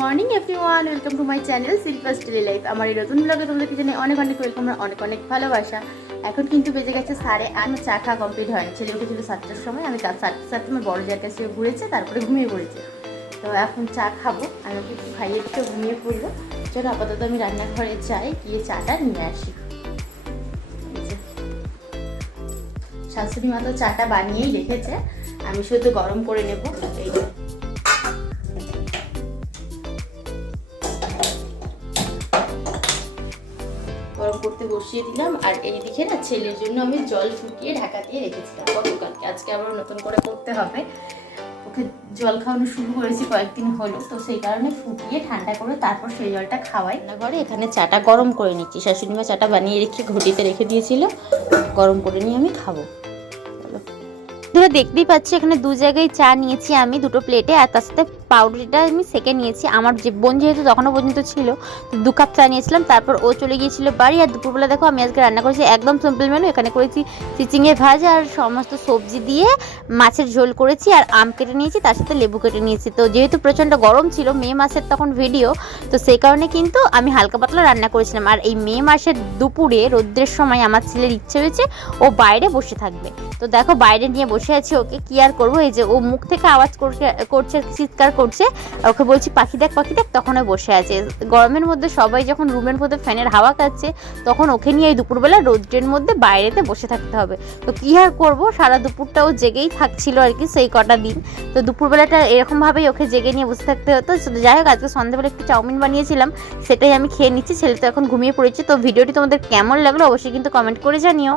Morning everyone, welcome to my channel Shilpa's daily life. আমার এই নতুন ব্লগে তোমাদেরকে জানাই অনেক অনেক ওয়েলকাম, অনেক অনেক ভালোবাসা। এখন কিন্তু বেজে গেছে 8:30, আমার চা খাওয়া কমপ্লিট হয়নি। ছেলে উঠেছিল 7টার সময়, আমি 7:30 আমার বড় জায়গা কাছে ঘুরেছে, তারপরে ঘুমিয়ে পড়েছে। তো এখন চা খাবো, আমি ওকে একটু খাইয়ে একটু ঘুমিয়ে পড়লো। চলো আপাতত আমি রান্নাঘরে যাই, গিয়ে চাটা নিয়ে আসি। শাশুড়ি মা তো চাটা বানিয়েই রেখেছে, আমি শুধু গরম করে নেবো। এই গরম করতে বসিয়ে দিলাম। আর এইদিকে না ছেলের জন্য আমি জল ফুটিয়ে ঢাকা দিয়ে রেখেছিলাম গতকালকে, আজকে আবার নতুন করে করতে হবে। ওকে জল খাওয়ানো শুরু করেছি কয়েকদিন হলো, তো সেই কারণে ফুটিয়ে ঠান্ডা করে তারপর সেই জলটা খাওয়াই। রান্নাঘরে এখানে চাটা গরম করে নিচ্ছি, শাশুড়ি মা চাটা বানিয়ে রেখে ঘটিতে রেখে দিয়েছিল, গরম করে নিয়ে আমি খাবো। ধরো দেখতেই পাচ্ছি এখানে দু জায়গায় চা নিয়েছি আমি, দুটো প্লেটে, আর তার সাথে পাউরুটিটা আমি সেকে নিয়েছি। আমার যে বোন যেহেতু তখনও পর্যন্ত ছিল, তো 2 কাপ চা নিয়েছিলাম। তারপর ও চলে গিয়েছিল বাড়ি। আর দুপুরবেলা দেখো আমি আজকে রান্না করেছি একদম সিম্পল মেনু। এখানে করেছি চিচিঙে ভাজা আর সমস্ত সবজি দিয়ে মাছের ঝোল করেছি, আর আম কেটে নিয়েছি, তার সাথে লেবু কেটে নিয়েছি। তো যেহেতু প্রচণ্ড গরম ছিল, মে মাসের তখন ভিডিও, তো সেই কারণে কিন্তু আমি হালকা পাতলা রান্না করেছিলাম। আর এই মে মাসের দুপুরে রোদ্রের সময় আমার ছেলের ইচ্ছে হয়েছে ও বাইরে বসে থাকবে। তো দেখো বাইরে নিয়ে বসে আছি ওকে, কি আর করবো। এই যে ও মুখ থেকে আওয়াজ করছে, চিৎকার করছে, ওকে বলছি পাখি দেখ পাখি দেখ, তখন ও বসে আছে। গরমের মধ্যে সবাই যখন রুমের মধ্যে ফ্যানের হাওয়া খাচ্ছে, তখন ওকে নিয়ে এই দুপুরবেলা রোদ্রের মধ্যে বাইরেতে বসে থাকতে হবে। তো কি আর করবো, সারা দুপুরটা ও জেগেই থাকছিল আর কি সেই কটা দিন। তো দুপুরবেলাটা এরকমভাবেই ওকে জেগে নিয়ে বসে থাকতে হতো। যাই হোক, আজকে সন্ধ্যাবেলা একটু চাউমিন বানিয়েছিলাম, সেটাই আমি খেয়ে নিচ্ছি। ছেলে তো এখন ঘুমিয়ে পড়েছে। তো ভিডিওটি তোমাদের কেমন লাগলো অবশ্যই কিন্তু কমেন্ট করে জানিও।